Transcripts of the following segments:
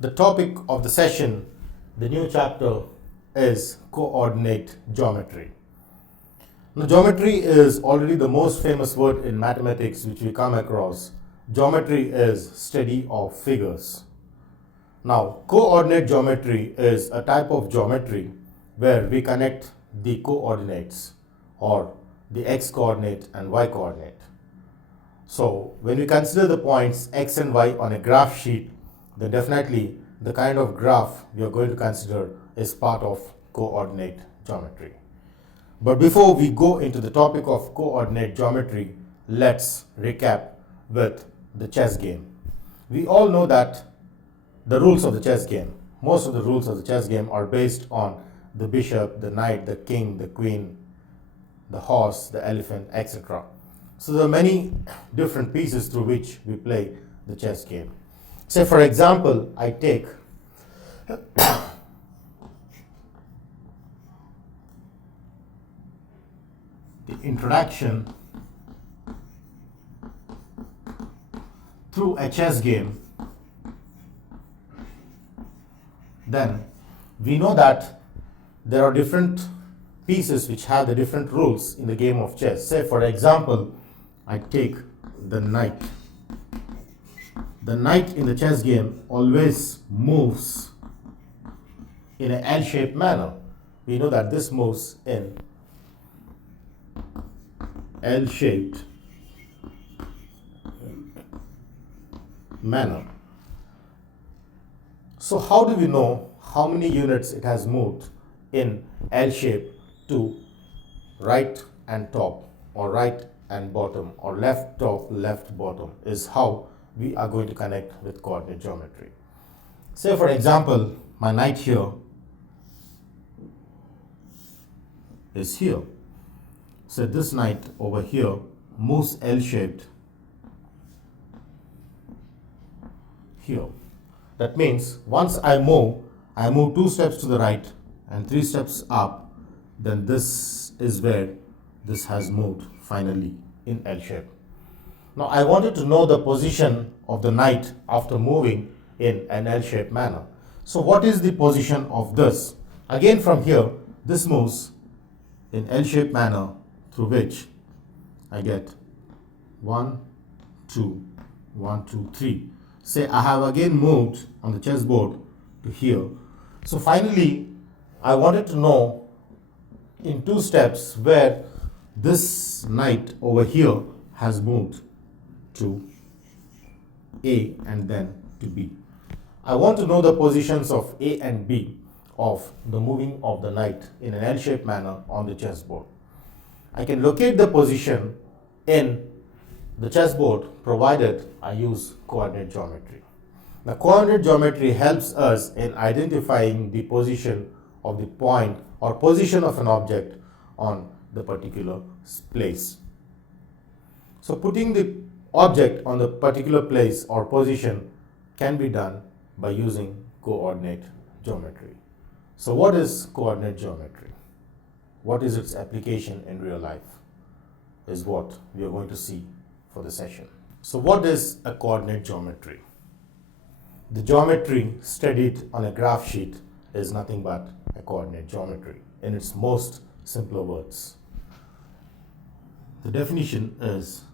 The topic of the session, the new chapter, is coordinate geometry. Now, geometry is already the most famous word in mathematics which we come across. Geometry is study of figures. Now, coordinate geometry is a type of geometry where we connect the coordinates or the x coordinate and y coordinate. So, when we consider the points x and y on a graph sheet, then definitely the kind of graph we are going to consider is part of coordinate geometry. But before we go into the topic of coordinate geometry, let's recap with the chess game. We all know that the rules of the chess game, most of the rules of the chess game are based on the bishop, the knight, the king, the queen, the horse, the elephant, etc. So there are many different pieces through which we play the chess game. Say for example, I take the introduction through a chess game. Then we know that there are different pieces which have the different rules in the game of chess. Say for example, I take the knight. The knight in the chess game always moves in an L-shaped manner. We know that this moves in L-shaped manner. So how do we know how many units it has moved in L shape to right and top, or right and bottom, or left top, left bottom, is how we are going to connect with coordinate geometry. Say for example, my knight here is here. So this knight over here moves L-shaped here. That means once I move 2 steps to the right and 3 steps up, then this is where this has moved finally in L shape. Now I wanted to know the position of the knight after moving in an L-shaped manner. So what is the position of this? Again from here, this moves in L-shaped manner through which I get 1, 2, 1, 2, 3. Say I have again moved on the chessboard to here. So finally, I wanted to know in 2 steps where this knight over here has moved to A and then to B. I want to know the positions of A and B of the moving of the knight in an L-shaped manner on the chessboard. I can locate the position in the chessboard provided I use coordinate geometry. Now, coordinate geometry helps us in identifying the position of the point or position of an object on the particular place. So putting the object on the particular place or position can be done by using coordinate geometry. So what is coordinate geometry? What is its application in real life is what we are going to see for the session. So what is a coordinate geometry? The geometry studied on a graph sheet is nothing but a coordinate geometry in its most simpler words. The definition is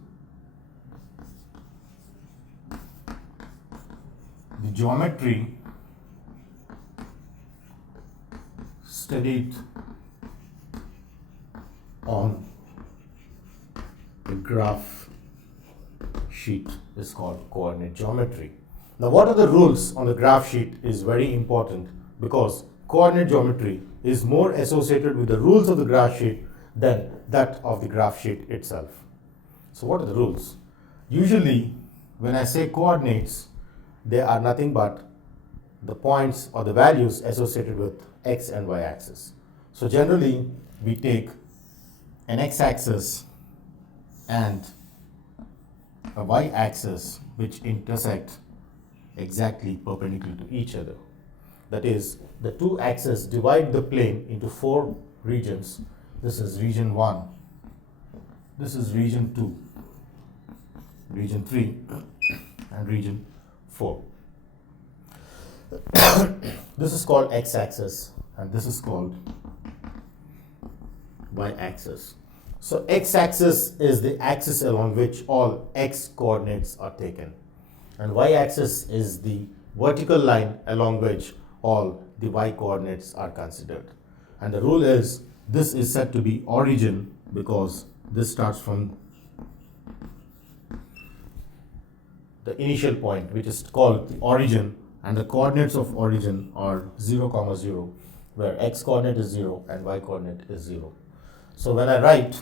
the geometry studied on a graph sheet is called coordinate geometry. Now, what are the rules on the graph sheet is very important, because coordinate geometry is more associated with the rules of the graph sheet than that of the graph sheet itself. So what are the rules? Usually, when I say coordinates, they are nothing but the points or the values associated with x and y axis. So generally, we take an x-axis and a y-axis which intersect exactly perpendicular to each other. That is, the 2 axes divide the plane into 4 regions. This is region 1, this is region 2, region 3, and region 4. This is called x-axis and this is called y-axis. So x-axis is the axis along which all x coordinates are taken, and y-axis is the vertical line along which all the y coordinates are considered. And the rule is this is said to be origin because this starts from the initial point, which is called the origin, and the coordinates of origin are 0, 0, where x coordinate is 0 and y coordinate is 0. So when I write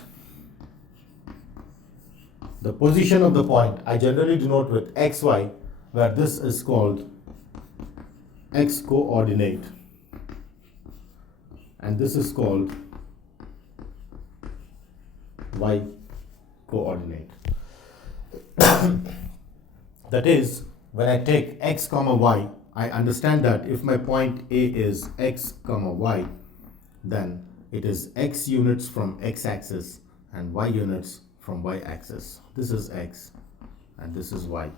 the position of the point, I generally denote with xy, where this is called x coordinate and this is called y coordinate. That is, when I take x comma y, I understand that if my point A is x comma y, then it is x units from x-axis and y units from y-axis. This is x and this is y,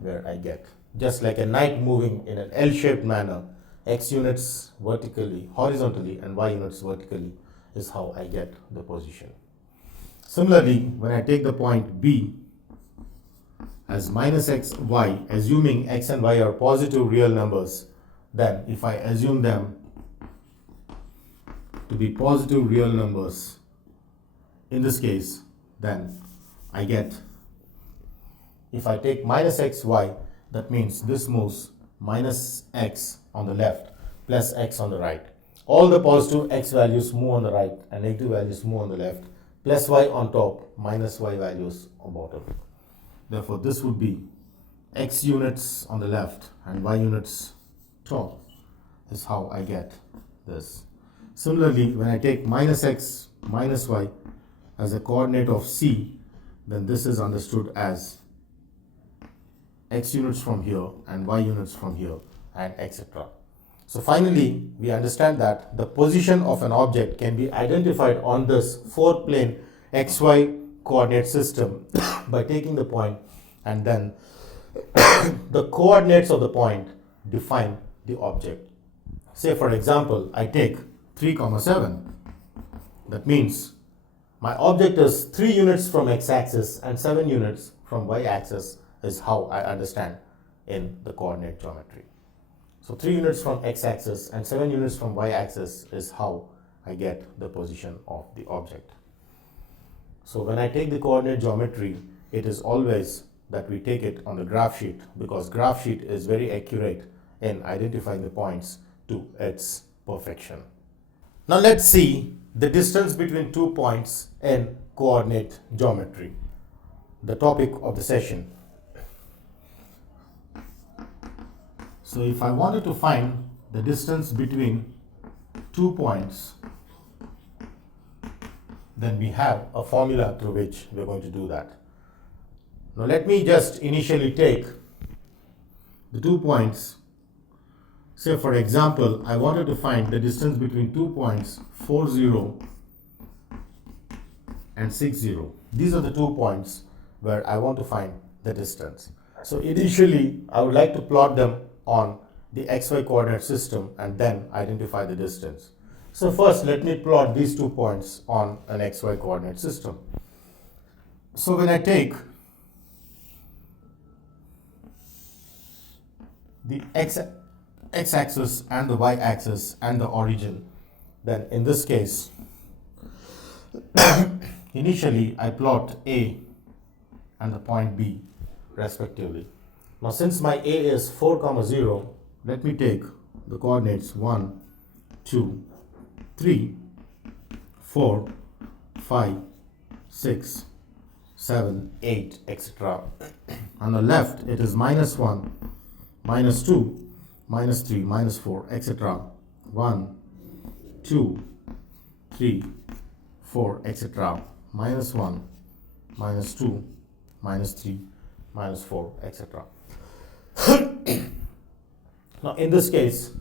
where I get, just like a knight moving in an L-shaped manner, x units vertically, horizontally, and y units vertically is how I get the position. Similarly, when I take the point B as minus x, y, assuming x and y are positive real numbers, then if I assume them to be positive real numbers, in this case, then I get, if I take minus x, y, that means this moves minus x on the left plus x on the right. All the positive x values move on the right and negative values move on the left, plus y on top, minus y values on bottom. Therefore, this would be x units on the left and y units top is how I get this. Similarly, when I take minus x minus y as a coordinate of C, then this is understood as x units from here and y units from here and etc. So finally, we understand that the position of an object can be identified on this four-plane xy coordinate system by taking the point and then the coordinates of the point define the object. Say for example, I take 3, 7. That means my object is 3 units from x-axis and 7 units from y-axis is how I understand in the coordinate geometry. So 3 units from x-axis and 7 units from y-axis is how I get the position of the object. So when I take the coordinate geometry, it is always that we take it on the graph sheet, because graph sheet is very accurate in identifying the points to its perfection. Now let's see the distance between 2 points in coordinate geometry, the topic of the session. So if I wanted to find the distance between 2 points, then we have a formula through which we're going to do that. Now let me just initially take the 2 points. Say for example, I wanted to find the distance between 2 points 4, 0 and 6, 0. These are the 2 points where I want to find the distance. So initially, I would like to plot them on the xy coordinate system and then identify the distance. So first, let me plot these 2 points on an xy coordinate system. So when I take the x-axis and the y-axis and the origin, then in this case, initially I plot A and the point B respectively. Now since my A is 4, 0, let me take the coordinates 1, 2, 3, 4, 5, 6, 7, 8, etc. On the left it is -1, -2, -3, -4, etc. 1, 2, 3, 4, etc. -1, -2, -3, -4, etc. Now in this case,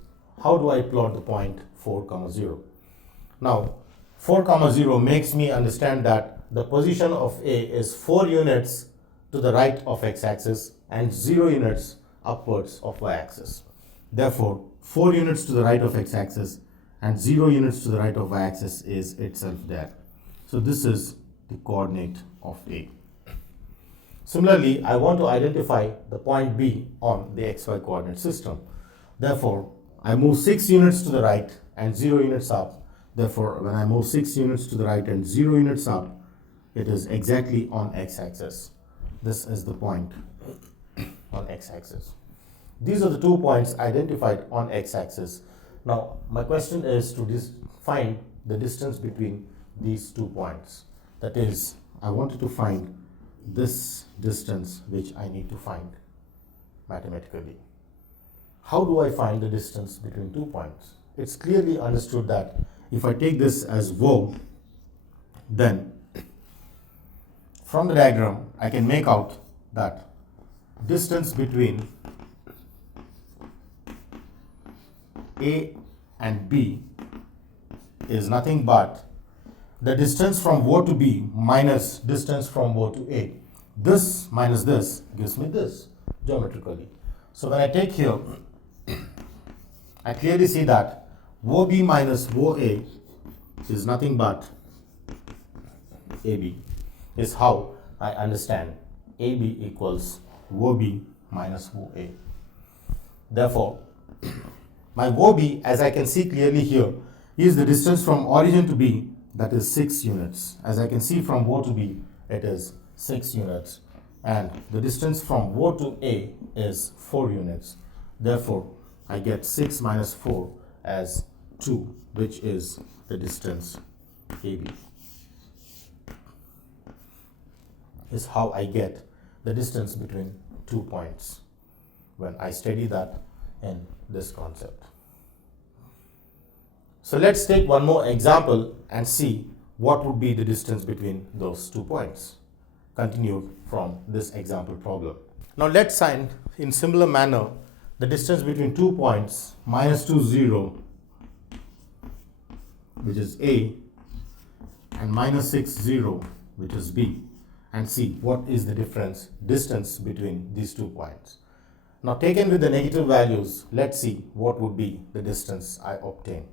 how do I plot the point 4, 0? Now 4, 0 makes me understand that the position of A is 4 units to the right of x-axis and 0 units upwards of y-axis. Therefore, 4 units to the right of x-axis and 0 units to the right of y-axis is itself there. So this is the coordinate of A. Similarly, I want to identify the point B on the xy coordinate system. Therefore, I move 6 units to the right and 0 units up. Therefore, when I move 6 units to the right and 0 units up, it is exactly on x-axis. This is the point on x-axis. These are the 2 points identified on x-axis. Now, my question is to find the distance between these 2 points. That is, I wanted to find this distance which I need to find mathematically. How do I find the distance between 2 points? It's clearly understood that if I take this as O, then from the diagram I can make out that distance between A and B is nothing but the distance from O to B minus distance from O to A. This minus this gives me this geometrically. So when I take here, I clearly see that OB minus OA is nothing but AB, is how I understand AB equals OB minus OA. Therefore, my OB, as I can see clearly here, is the distance from origin to B, that is 6 units. As I can see from O to B, it is 6 units. And the distance from O to A is 4 units. Therefore, I get 6 minus 4 as 2, which is the distance AB. Is how I get the distance between 2 points when I study that in this concept. So let's take one more example and see what would be the distance between those 2 points, continued from this example problem. Now let's find in similar manner the distance between 2 points, minus 2, 0, which is A, and minus 6, 0, which is B, and see what is the distance between these 2 points. Now taken with the negative values, let's see what would be the distance I obtain.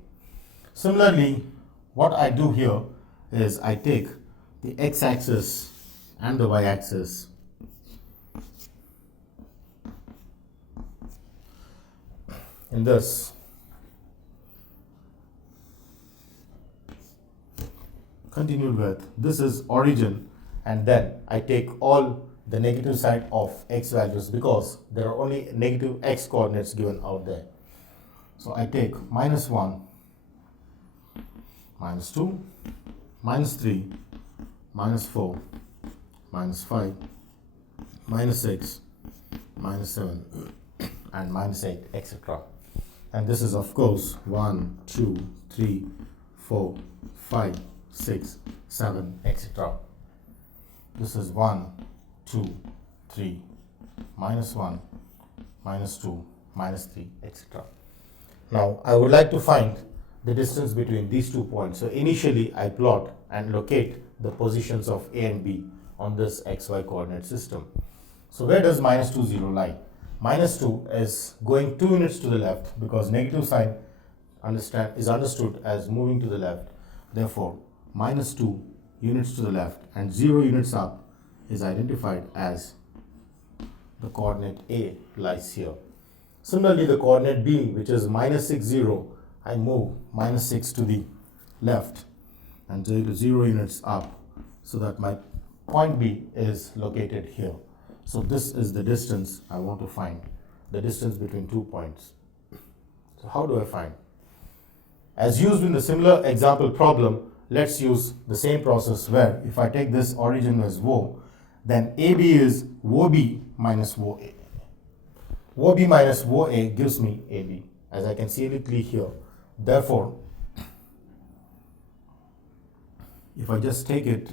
Similarly, what I do here is I take the x-axis and the y-axis in this. Continued with, this is origin, and then I take all the negative side of x values because there are only negative x coordinates given out there. So I take minus 1, minus 2, minus 3, minus 4, minus 5, minus 6, minus 7, and minus 8, etc. And this is of course 1, 2, 3, 4, 5, 6, 7, etc. This is 1, 2, 3, minus 1, minus 2, minus 3, etc. Now I would like to find the distance between these 2 points. So initially I plot and locate the positions of A and B on this xy coordinate system. So where does minus 2, 0 lie? Minus 2 is going 2 units to the left because negative sign is understood as moving to the left. Therefore, minus 2 units to the left and 0 units up is identified as the coordinate A lies here. Similarly, the coordinate B, which is minus 6, 0, I move minus 6 to the left and 0 units up so that my point B is located here. So this is the distance I want to find, the distance between 2 points. So how do I find? As used in the similar example problem, let's use the same process where if I take this origin as O, then AB is OB minus OA. OB minus OA gives me AB, as I can see it clearly here. Therefore, if I just take it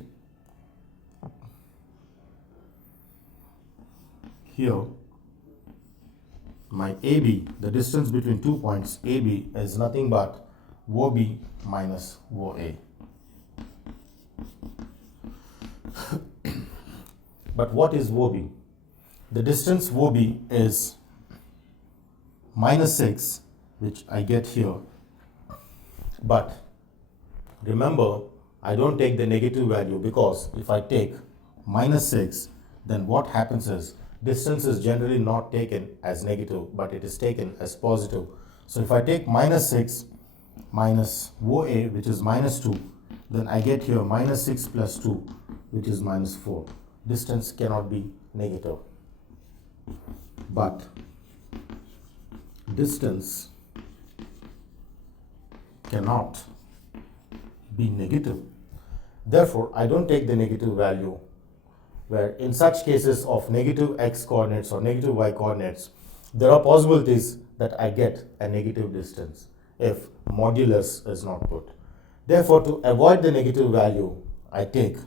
here, my AB, the distance between 2 points, AB is nothing but OB minus OA. But what is OB? The distance OB is minus 6, which I get here. But remember, I don't take the negative value, because if I take minus 6, then what happens is distance is generally not taken as negative, but it is taken as positive. So if I take minus 6 minus OA, which is minus 2, then I get here minus 6 plus 2, which is minus 4. Distance cannot be negative. But distance cannot be negative. Therefore, I don't take the negative value, where in such cases of negative x coordinates or negative y coordinates, there are possibilities that I get a negative distance if modulus is not put. Therefore, to avoid the negative value, I take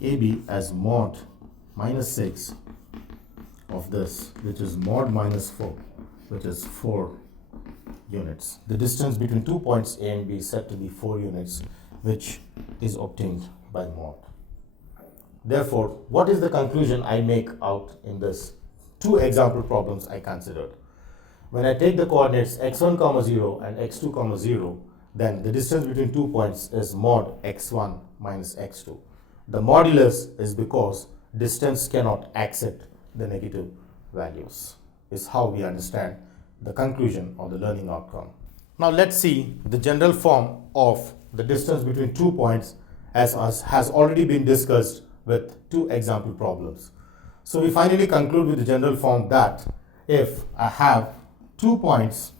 AB as mod minus 6 of this, which is mod minus 4, which is 4 units. The distance between 2 points A and B is said to be 4 units, which is obtained by mod. Therefore, what is the conclusion I make out in this 2 example problems I considered? When I take the coordinates x1, 0 and x2, 0, then the distance between 2 points is mod x1 minus x2. The modulus is because distance cannot accept the negative values, is how we understand the conclusion or the learning outcome. Now let's see the general form of the distance between 2 points as has already been discussed with 2 example problems. So we finally conclude with the general form that if I have 2 points,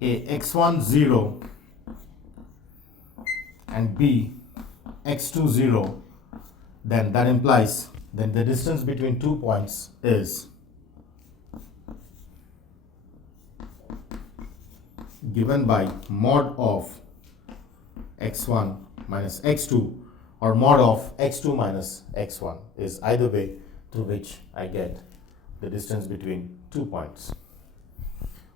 A x1 0 and B x2 0, then that implies that the distance between 2 points is given by mod of x1 minus x2 or mod of x2 minus x1, is either way through which I get the distance between 2 points.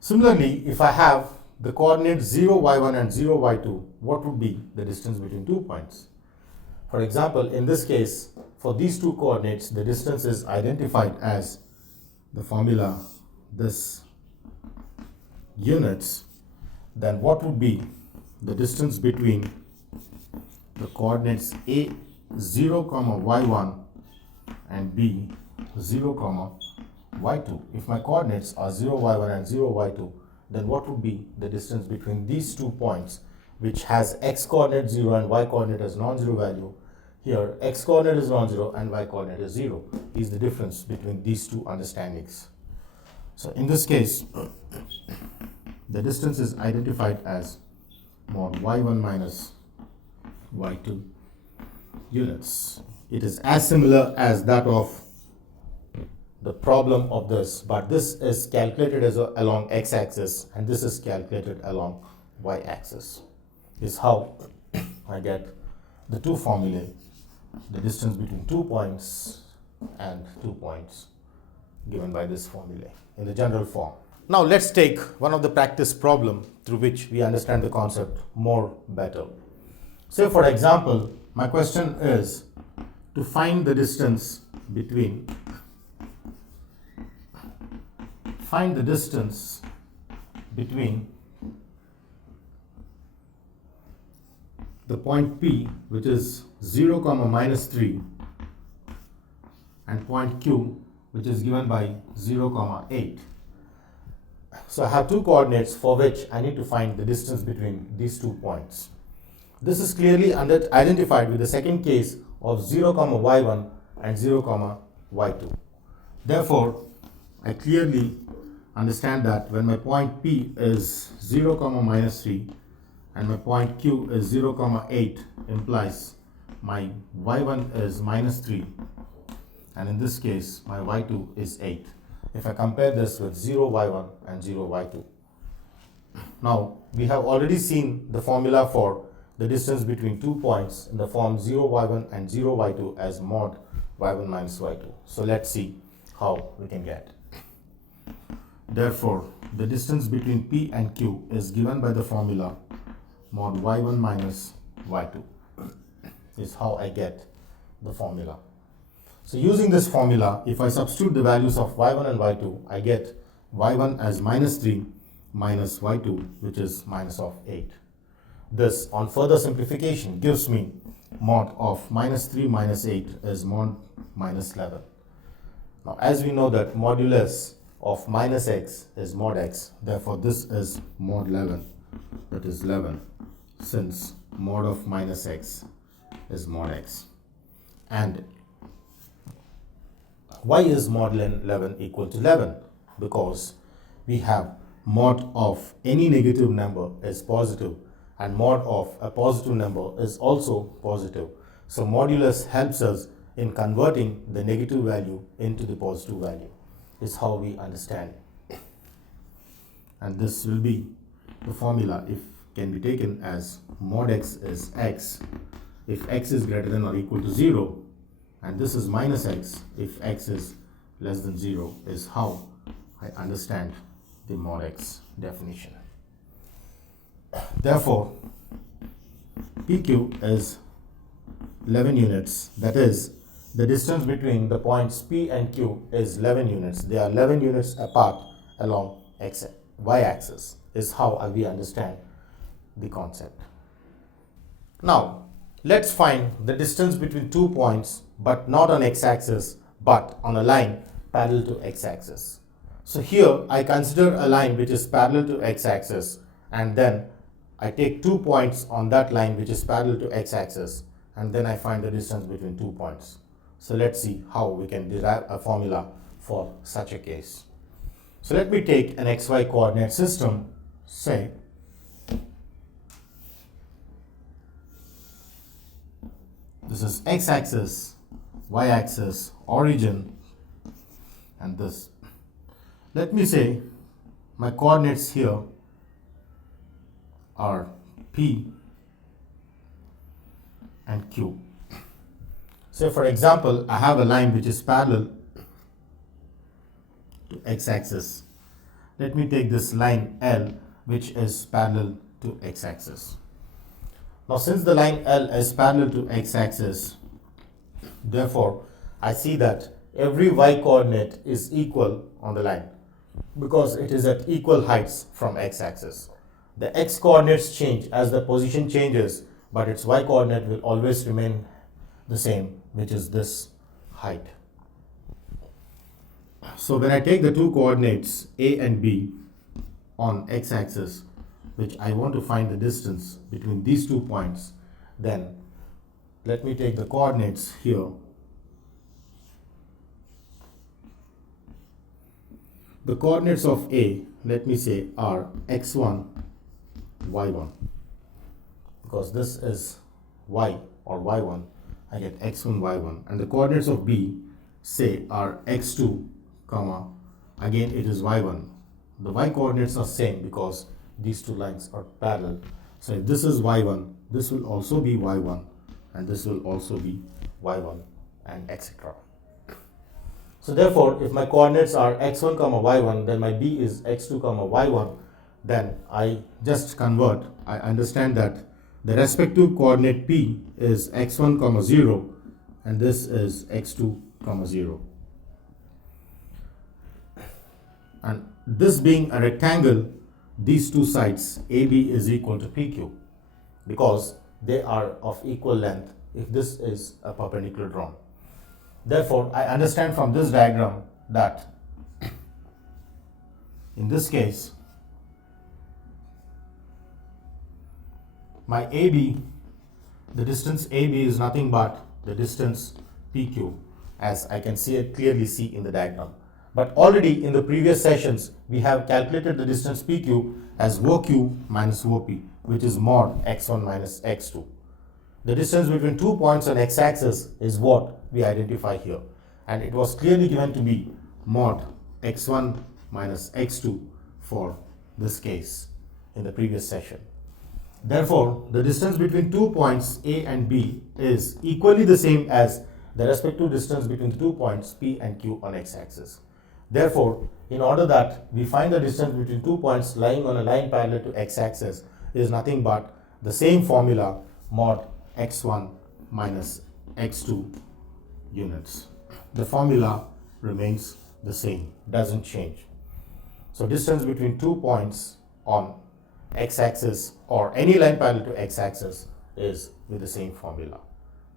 Similarly, if I have the coordinates 0, y1 and 0, y2, what would be the distance between 2 points? For example, in this case, for these 2 coordinates, the distance is identified as the formula this units. Then what would be the distance between the coordinates A 0, y1 and B 0, y2? If my coordinates are 0, y1 and 0, y2, then what would be the distance between these 2 points, which has x coordinate 0 and y coordinate as non-zero value? Here x coordinate is non-zero and y coordinate is 0. Is the difference between these 2 understandings. So in this case, the distance is identified as mod y1 minus y2 units. It is as similar as that of the problem of this, but this is calculated as along x-axis and this is calculated along y-axis. Is how I get the 2 formulae, the distance between 2 points and 2 points given by this formulae in the general form. Now let's take one of the practice problem through which we understand the concept more better. Say for example, my question is to find the distance between the point P, which is 0, minus 3, and point Q, which is given by 0, 8. So I have 2 coordinates for which I need to find the distance between these 2 points. This is clearly identified with the second case of 0, y1 and 0, y2. Therefore, I clearly understand that when my point P is 0, minus 3 and my point Q is 0, 8, implies my y1 is minus 3 and in this case my y2 is 8. If I compare this with 0, y1 and 0, y2. Now we have already seen the formula for the distance between 2 points in the form 0, y1 and 0, y2 as mod y1 minus y2. So let's see how we can get. Therefore, the distance between P and Q is given by the formula mod y1 minus y2, is how I get the formula. So using this formula, if I substitute the values of y1 and y2, I get y1 as minus 3 minus y2, which is minus of 8. This, on further simplification, gives me mod of minus 3 minus 8 is mod minus 11. Now, as we know that modulus of minus x is mod x, therefore this is mod 11, that is 11, since mod of minus x is mod x. And why is mod 11 equal to 11? Because we have mod of any negative number is positive and mod of a positive number is also positive. So modulus helps us in converting the negative value into the positive value, is how we understand. And this will be the formula if can be taken as mod x is x if x is greater than or equal to 0, and this is minus x if x is less than 0, is how I understand the mod x definition. Therefore, PQ is 11 units, that is, the distance between the points P and Q is 11 units. They are 11 units apart along y-axis, is how we understand the concept. Now, let's find the distance between 2 points, but not on x-axis, but on a line parallel to x-axis. So here I consider a line which is parallel to x-axis, and then I take 2 points on that line which is parallel to x-axis, and then I find the distance between 2 points. So let's see how we can derive a formula for such a case. So let me take an xy coordinate system, say this is x-axis, y-axis, origin, and this. Let me say my coordinates here are P and Q. So for example, I have a line which is parallel to x-axis. Let me take this line L, which is parallel to x-axis. Now since the line L is parallel to x-axis, therefore I see that every y coordinate is equal on the line because it is at equal heights from x-axis. The x coordinates change as the position changes, but its y coordinate will always remain the same, which is this height. So when I take the two coordinates A and B on x-axis, which I want to find the distance between these 2 points, then let me take the coordinates here. The coordinates of A, let me say, are x1, y1. Because this is y or y1, I get x1, y1. And the coordinates of B, say, are x2, comma, again it is y1. The y coordinates are same because these two lines are parallel. So if this is y1, this will also be y1, and this will also be y1, and etc. So therefore, if my coordinates are x1, y1, then my b is x2, y1, then I just convert. I understand that the respective coordinate p is x1, 0, and this is x2, 0. And this being a rectangle, these two sides AB is equal to PQ because they are of equal length if this is a perpendicular drawn. Therefore, I understand from this diagram that in this case, my AB, the distance AB is nothing but the distance PQ, as I can clearly see in the diagram. But already in the previous sessions, we have calculated the distance PQ as OQ minus OP, which is mod x1 minus x2. The distance between 2 points on x-axis is what we identify here. And it was clearly given to be mod x1 minus x2 for this case in the previous session. Therefore, the distance between 2 points A and B is equally the same as the respective distance between the 2 points P and Q on x-axis. Therefore, in order that we find the distance between 2 points lying on a line parallel to x-axis is nothing but the same formula, mod x1 minus x2 units. the formula remains the same, doesn't change. So distance between 2 points on x-axis or any line parallel to x-axis is with the same formula.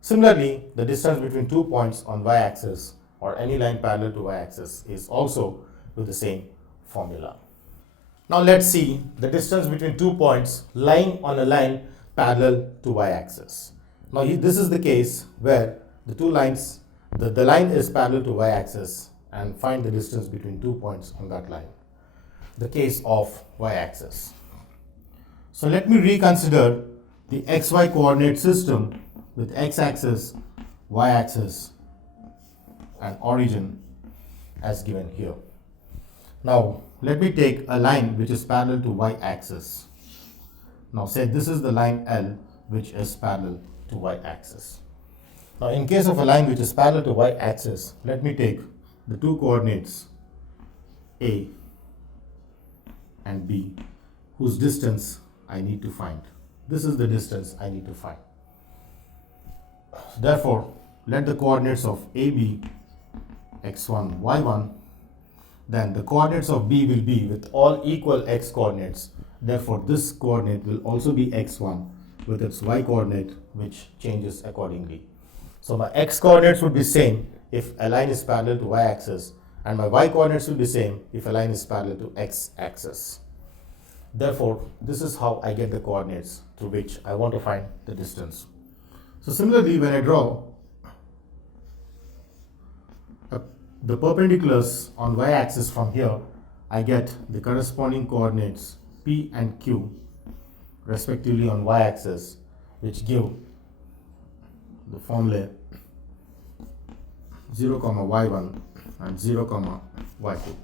Similarly, the distance between 2 points on y-axis or any line parallel to y-axis is also with the same formula. Now let's see the distance between 2 points lying on a line parallel to y-axis. Now this is the case where the two lines, the line is parallel to y-axis, and find the distance between 2 points on that line. The case of y-axis. So let me reconsider the xy coordinate system with x-axis, y-axis and origin as given here. Now let me take a line which is parallel to y-axis. Now say this is the line L which is parallel to y-axis. Now in case of a line which is parallel to y-axis, let me take the two coordinates A and B whose distance I need to find. This is the distance I need to find. Therefore, let the coordinates of AB x1, y1, then the coordinates of B will be with all equal x coordinates. Therefore, this coordinate will also be x1 with its y coordinate, which changes accordingly. So my x coordinates would be same if a line is parallel to y-axis, and my y coordinates will be same if a line is parallel to x-axis. Therefore, this is how I get the coordinates through which I want to find the distance. So similarly, when I draw the perpendiculars on y-axis from here, I get the corresponding coordinates P and Q respectively on y-axis, which give the formula 0, y1 and 0, y2.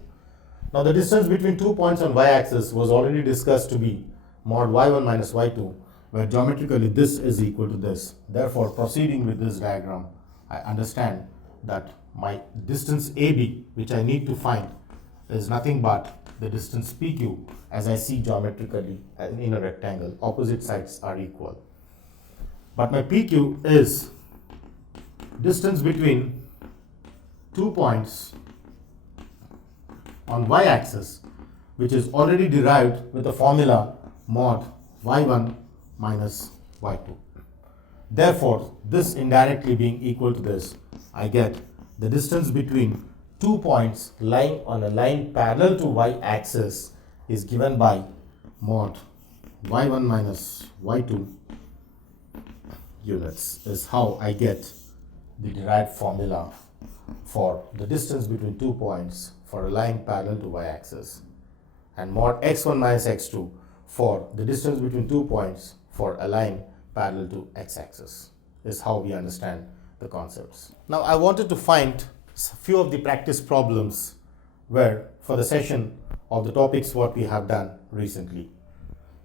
Now the distance between 2 points on y-axis was already discussed to be mod y1 minus y2, where geometrically this is equal to this. Therefore, proceeding with this diagram, I understand that my distance AB, which I need to find, is nothing but the distance PQ, as I see geometrically in a rectangle. Opposite sides are equal. But my PQ is distance between 2 points on y-axis, which is already derived with the formula mod y1 minus y2. Therefore, this indirectly being equal to this, I get the distance between 2 points lying on a line parallel to y-axis is given by mod y1 minus y2 units, is how I get the derived formula for the distance between 2 points for a line parallel to y-axis, and mod x1 minus x2 for the distance between 2 points for a line parallel to x-axis, is how we understand the concepts. Now I wanted to find a few of the practice problems where for the session of the topics what we have done recently.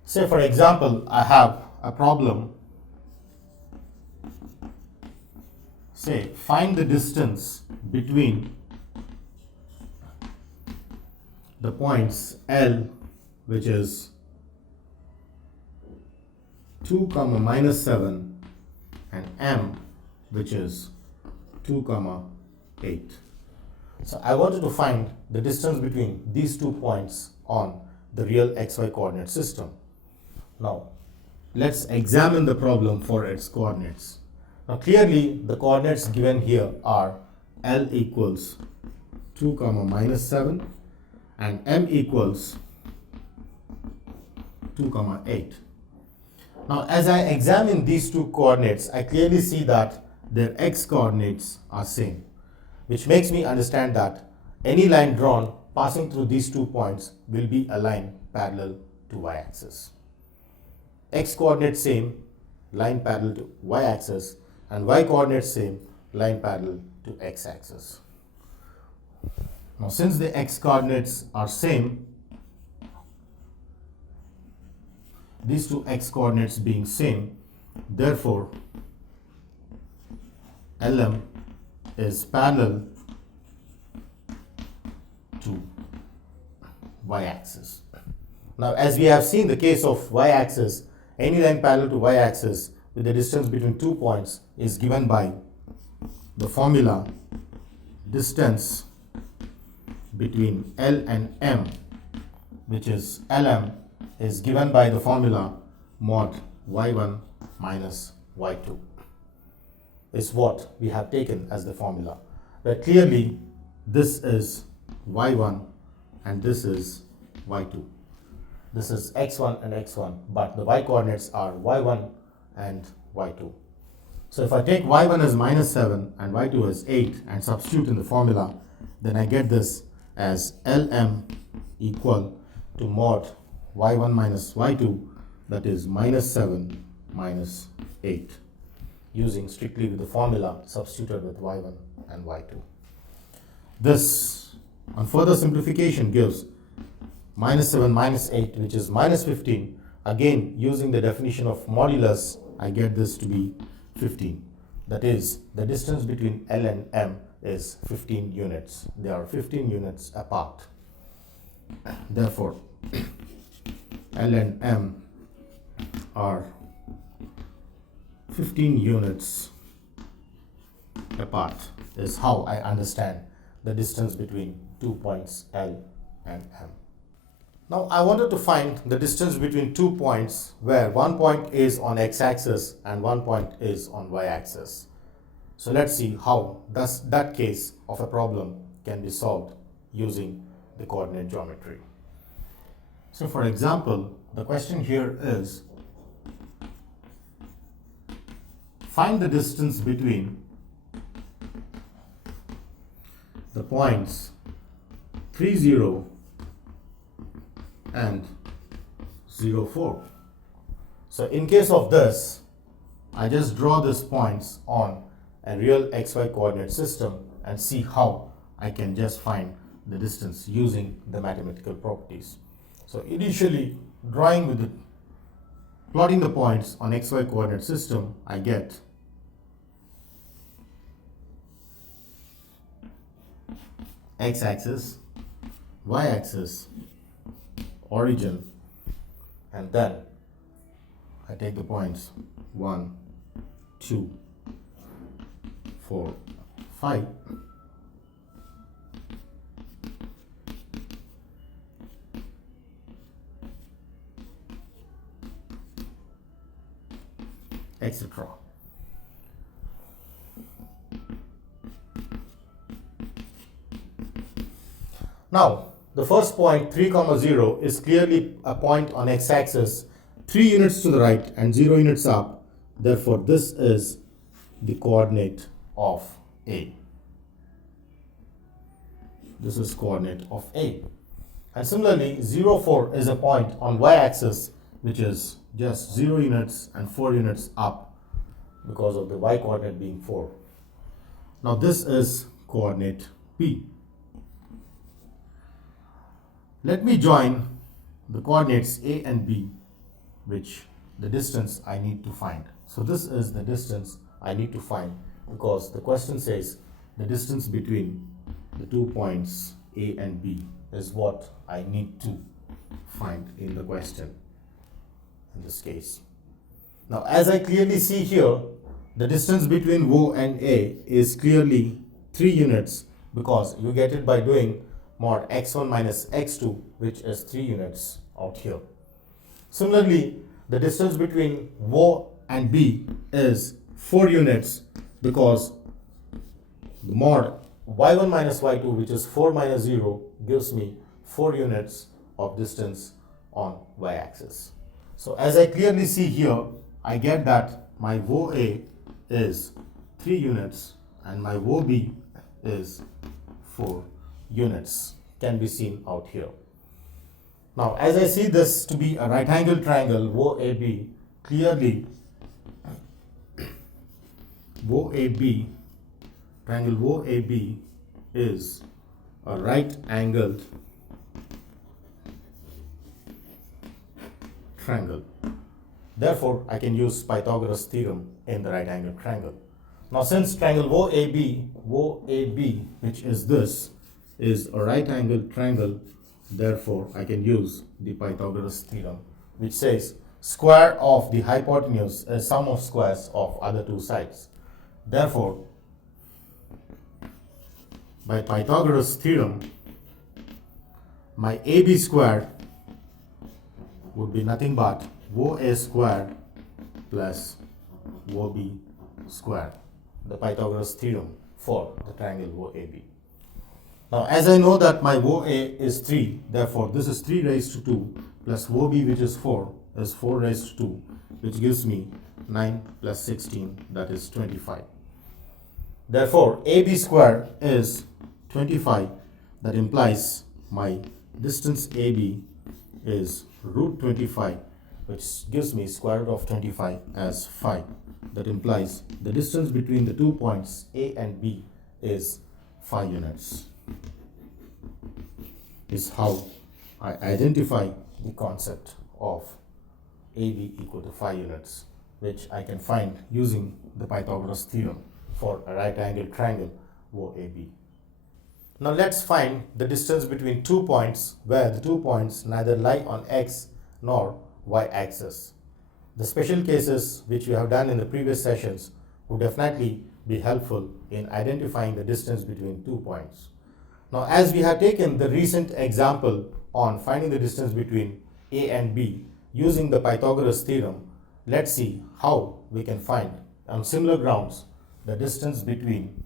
Say for example, I have a problem, say find the distance between the points L, which is 2, minus 7, and M, which is 2, 8. So I wanted to find the distance between these 2 points on the real xy coordinate system. Now let's examine the problem for its coordinates. Now clearly the coordinates given here are L equals 2, minus 7 and M equals 2, 8. Now as I examine these two coordinates, I clearly see that their x coordinates are same, which makes me understand that any line drawn passing through these 2 points will be a line parallel to y-axis. X coordinates same, line parallel to y-axis, and y coordinates same, line parallel to x-axis. Now since the x coordinates are same, these two x coordinates being same, therefore LM is parallel to y-axis. Now as we have seen the case of y-axis, any line parallel to y-axis with the distance between 2 points is given by the formula distance between L and M, which is LM, is given by the formula mod y1 minus y2, is what we have taken as the formula. But clearly this is y1 and this is y2. This is x1 and x1, but the y coordinates are y1 and y2. So if I take y1 as minus 7 and y2 as 8 and substitute in the formula, then I get this as Lm equal to mod y1 minus y2, that is minus 7 minus 8, using strictly with the formula substituted with y1 and y2. This, on further simplification, gives minus 7 minus 8, which is minus 15. Again, using the definition of modulus, I get this to be 15. That is, the distance between L and M is 15 units. They are 15 units apart. Therefore, L and M are 15 units apart, is how I understand the distance between 2 points L and M. Now I wanted to find the distance between 2 points where one point is on x-axis and one point is on y-axis. So let's see how that case of a problem can be solved using the coordinate geometry. So for example, the question here is, find the distance between the points 3, 0 and 0, 4. So in case of this, I just draw these points on a real xy coordinate system and see how I can just find the distance using the mathematical properties. So initially, plotting the points on xy coordinate system, I get x-axis, y-axis, origin, and then I take the points 1, 2, 4, 5, etc. Now, the first point 3, 0 is clearly a point on x-axis 3 units to the right and 0 units up. Therefore, this is the coordinate of A. This is coordinate of A. And similarly, 0, 4 is a point on y-axis which is just 0 units and 4 units up because of the y coordinate being 4. Now this is coordinate P. Let me join the coordinates A and B, which the distance I need to find. So this is the distance I need to find because the question says the distance between the 2 points A and B is what I need to find in the question in this case. Now as I clearly see here, the distance between O and A is clearly 3 units because you get it by doing mod x1 minus x2, which is 3 units out here. Similarly, the distance between O and B is 4 units because the mod y1 minus y2, which is 4 minus 0, gives me 4 units of distance on y-axis. So as I clearly see here, I get that my OA is 3 units and my OB is 4 units, can be seen out here. Now as I see this to be a right angle triangle OAB, clearly triangle OAB is a right angled triangle. Therefore, I can use Pythagoras theorem in the right angle triangle. Now since triangle OAB, which is this, is a right angled triangle, therefore I can use the Pythagoras theorem, which says square of the hypotenuse is sum of squares of other two sides. Therefore, by Pythagoras theorem, my AB squared would be nothing but OA squared plus OB squared, the Pythagoras theorem for the triangle OAB. Now, as I know that my OA is 3, therefore this is 3 raised to 2 plus OB, which is 4 raised to 2, which gives me 9 plus 16, that is 25. Therefore, AB squared is 25. That implies my distance AB is root 25, which gives me square root of 25 as 5. That implies the distance between the 2 points A and B is 5 units. Is how I identify the concept of AB equal to 5 units, which I can find using the Pythagoras theorem for a right angled triangle OAB. Now let's find the distance between 2 points where the 2 points neither lie on x nor y axis. The special cases which we have done in the previous sessions would definitely be helpful in identifying the distance between 2 points. Now, as we have taken the recent example on finding the distance between A and B using the Pythagoras theorem, let's see how we can find on similar grounds the distance between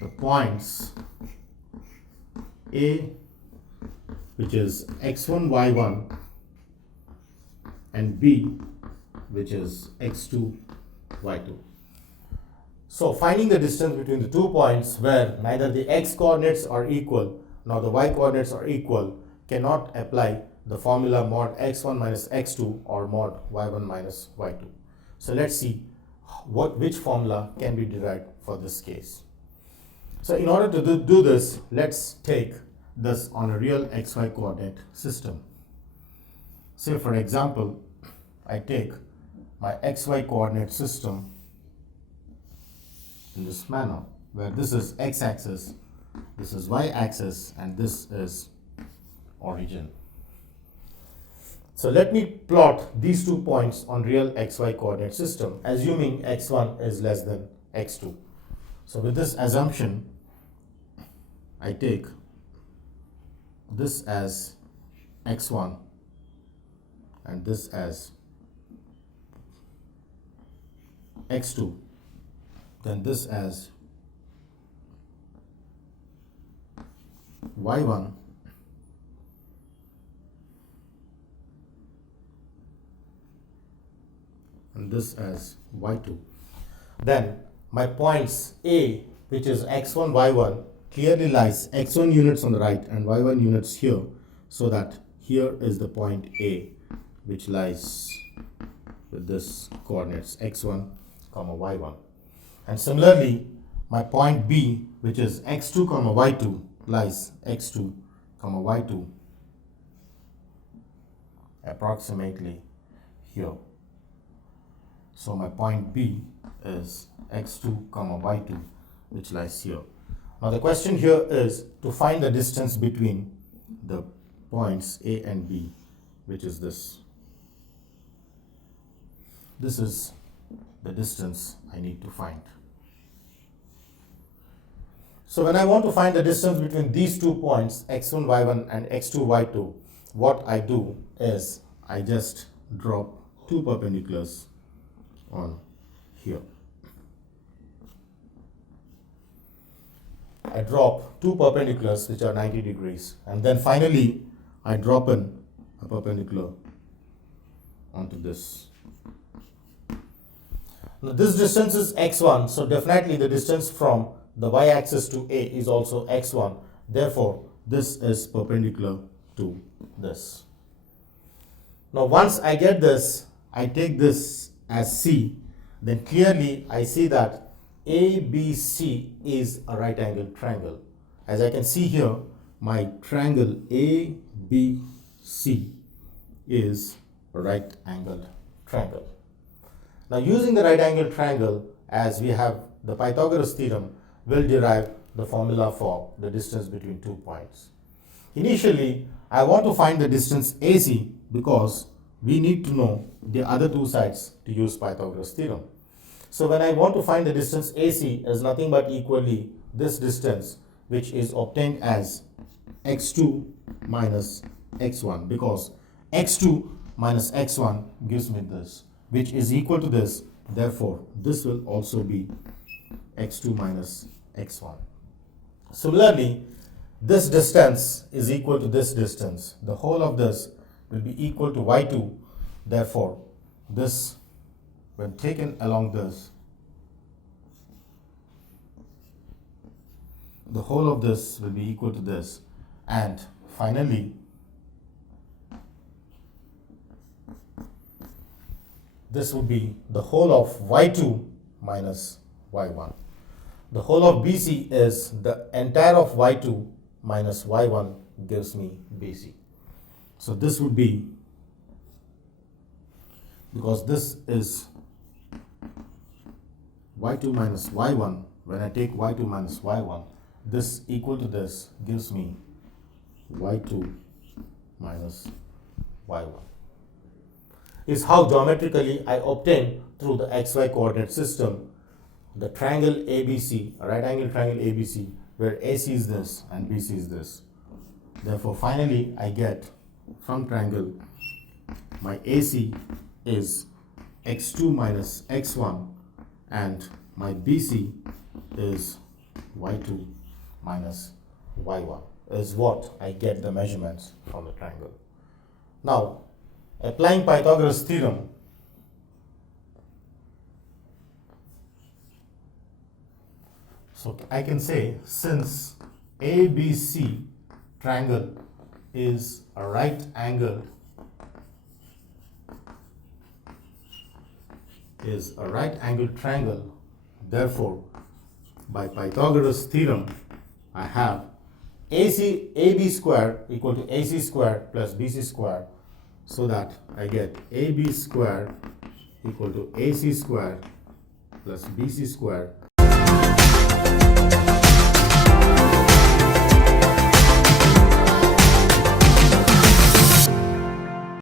the points A, which is x1, y1, and B, which is x2, y2. So finding the distance between the 2 points where neither the x coordinates are equal nor the y coordinates are equal cannot apply the formula mod x1 minus x2 or mod y1 minus y2. So let's see which formula can be derived for this case. So in order to do this, let's take this on a real xy coordinate system. Say for example, I take my xy coordinate system in this manner, where this is x-axis, this is y-axis, and this is origin. So let me plot these 2 points on real xy coordinate system, assuming x1 is less than x2. So with this assumption, I take this as x1 and this as x2, then this as y1 and this as y2. Then my points A, which is x1, y1, clearly lies x1 units on the right and y1 units here, so that here is the point A, which lies with this coordinates x1, y1. And similarly, my point B, which is x2, y2, lies x2, y2 approximately here. So my point B is x2, y2, which lies here. Now the question here is to find the distance between the points A and B, which is this. This is the distance I need to find. So when I want to find the distance between these 2 points, x1, y1 and x2, y2, what I do is I just drop 2 perpendiculars on here. I drop 2 perpendiculars which are 90 degrees, and then finally I drop in a perpendicular onto this. Now this distance is x1, so definitely the distance from the y-axis to A is also x1. Therefore, this is perpendicular to this. Now once I get this, I take this as C, then clearly I see that ABC is a right angled triangle. As I can see here, my triangle ABC is a right angled triangle. Now using the right angled triangle, as we have the Pythagoras theorem, we'll derive the formula for the distance between 2 points. Initially, I want to find the distance AC because we need to know the other two sides to use Pythagoras theorem. So when I want to find the distance AC is nothing but equally this distance, which is obtained as x2 minus x1, because x2 minus x1 gives me this, which is equal to this. Therefore, this will also be x2 minus x1. Similarly, this distance is equal to this distance. The whole of this will be equal to y2. Therefore, this, when taken along this, the whole of this will be equal to this. And finally, this would be the whole of y2 minus y1. The whole of BC is the entire of y2 minus y1 gives me BC. So this would be, because this is y2 minus y1, when I take y2 minus y1, this equal to this gives me y2 minus y1. Is how geometrically I obtain through the xy coordinate system the triangle ABC, a right angle triangle ABC, where AC is this and BC is this. Therefore, finally, I get from triangle my AC is x2 minus x1 and my BC is y2 minus y1 is what I get the measurements from the triangle. Now, applying Pythagoras theorem, so I can say since ABC triangle is a right angle triangle, therefore by Pythagoras theorem I have AB square equal to AC square plus BC square, so that I get AB square equal to AC square plus BC square